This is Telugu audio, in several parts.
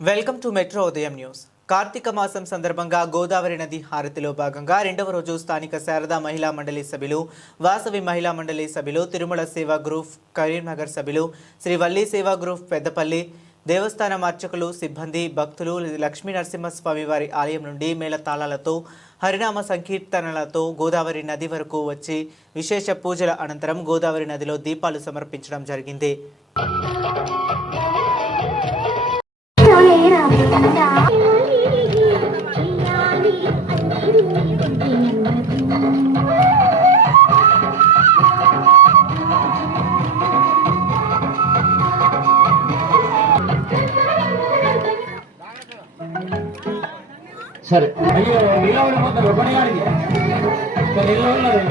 వెల్కమ్ టు మెట్రో ఉదయం న్యూస్. కార్తీక మాసం సందర్భంగా గోదావరి నది హారతిలో భాగంగా రెండవ రోజు స్థానిక శారదా మహిళా మండలి సభ్యులు వాసవి మహిళా మండలి సభ్యులు తిరుమల సేవా గ్రూప్ కరీంనగర్ సభ్యులు శ్రీ వల్లి సేవా గ్రూప్ పెద్దపల్లి దేవస్థానం అర్చకులు సిబ్బంది భక్తులు లక్ష్మీ నరసింహస్వామి వారి ఆలయం నుండి మేళతాళాలతో హరినామ సంకీర్తనలతో గోదావరి నది వరకు వచ్చి విశేష పూజల అనంతరం గోదావరి నదిలో దీపాలు సమర్పించడం జరిగింది. సరే అయ్యో నిలవడి మొత్తం రొబ్బడిగాడికి ఇక్కడ నిలవన్నారు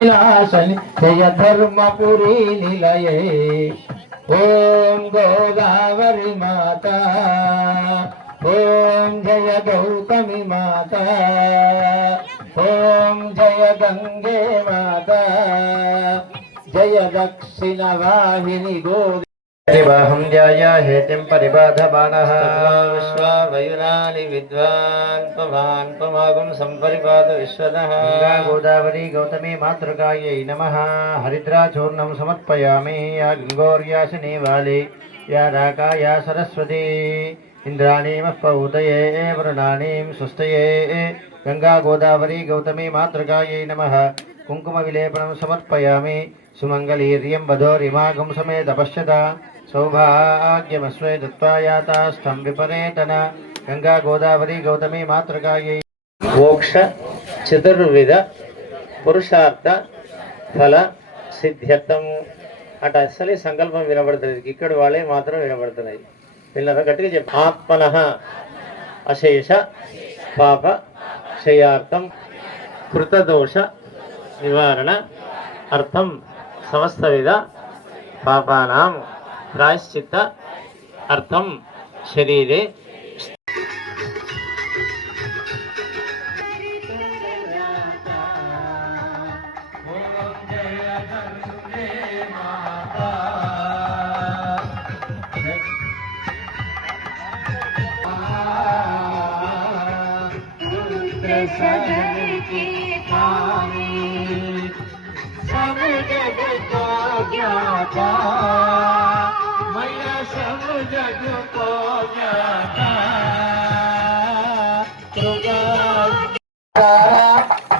విలాసని జయ ధర్మపురి నిలయే ఓం గోదావరి మాత ఓం జయ గౌతమి మాత ఓం జయ గంగే మాత జయ దక్షిణ వాహిని గోది వాహం ధ్యాయ హేతిం పరిబాధమానః విశ్వావయునాని విద్వాన్ పవాన్ పమాగం సంపరిపాద విశ్వదః గోదావరి గౌతమి మాతృకాయై నమః హరిద్రాచూర్ణం సమర్పయామి యా గంగోర్యాసిని వాలి యా రాకా యా సరస్వతి ఇంద్రాణీమః పౌతయే వృణాణీం సుస్తయే గంగా గోదావరి గౌతమి మాతృకాయై నమః కుంకుమ విలేపనం సమర్పయామి సుమంగళీర్యం వధోరిమాగం సమే తపశ్యత సౌభాగ్యమస్వే దత్తాయాతాస్థం విపరేతన గంగా గోదావరి గౌతమి మాతృకాయ. మోక్ష చతుర్విధ పురుషార్థ ఫల సిద్ధ్యర్థం. అట అసలే సంకల్పం వినబడుతుంది ఇక్కడ వాళ్ళే మాత్రం వినబడుతున్నాయి. వీళ్ళ గట్టిగా చెప్ప ఆత్మన అశేష పాప క్షయార్థం కృతదోష నివారణ అర్థం సమస్త విధ పాపానాం ప్రాయశ్చిత్త అర్థం శరీరే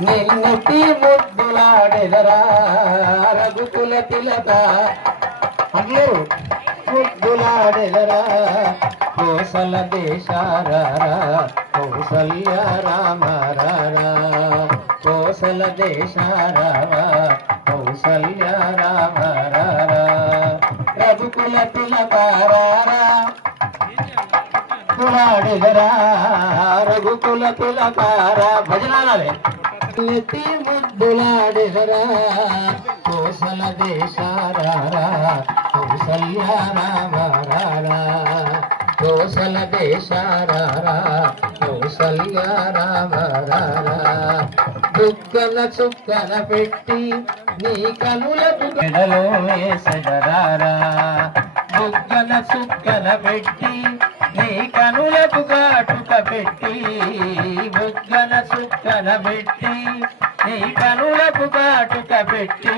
నిన్నటి ముద్దులాడెదరా రఘుకుల తిలక అందరూ ముద్దులాడెదరా కోసల దేశారా కౌసల్య రామరారా కోసల దేశారా కౌసల్య రామరారా రఘుకుల తిలకారా కులాడెదరా రఘుకుల తిలకార భజనాలే. ఎత్తి ముద్దులాడెదరా కోసల దేశారా రామరారా కోసల దేశారా కౌసల్య రామరారా దుగ్గల చుక్కల పెట్టి నీ కనులకు మెడలో వేసెదరారా. బుగ్గల చుక్కల పెట్టి నీ కనులకు కాటుక పెట్టి బుగ్గన సుక్కన పెట్టి నీ కనులకు కాటుక పెట్టి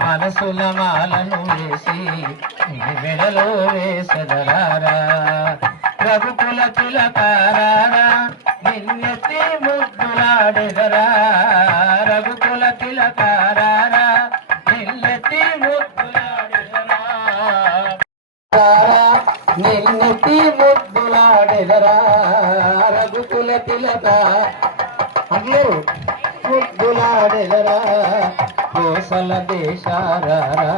మనసుల మాలను వేసి నీ మెడలో వేసెదరారా ప్రభుకుల తిలకారారా నిన్నెత్తి ముద్దులాడెదరా. రఘుకుల తిలకారారా నిన్నెత్తి ముద్దులా నిన్నెత్తి ముద్దులాడెదరా? రఘుకుల తిలక. అందరూ ముద్దులాడెదరా? కోసల దేశారారా?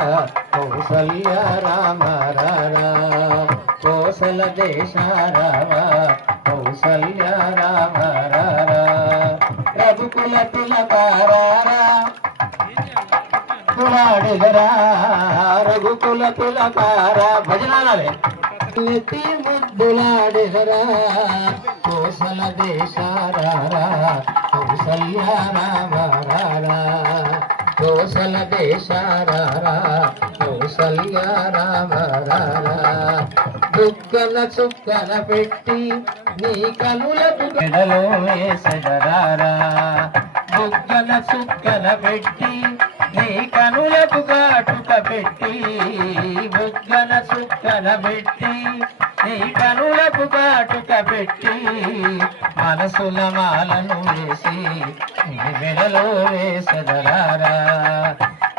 కౌసల్య రామారారా? కోసల దేశారా కౌసల్య రామారారా? రఘుకుల తిలకారా కులాడెదరా రఘుకుల తిలకార? భజనాలే నెత్తి ముద్దులాడెదరా? కోసల దేశారా కౌసల్యారామారారా కోసల దేశారారా? కౌసల్యారామారారా దుక్కల చుక్కన పెట్టి నీ కనులకు మెడలో వేసెదరారా దుక్కల చుక్కన పెట్టి నీ కనులకు కాటుక పెట్టి బుగ్గన చుక్కన పెట్టి నీ కనులకు కాటుక పెట్టి మనసుల మాలను వేసి నీ మెడలో వేసెదరారా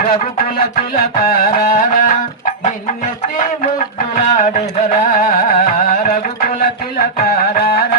ప్రభుకుల తిలకారారా నిన్నెత్తి ముద్దులాడెదరా. రఘుకుల తిలకారారా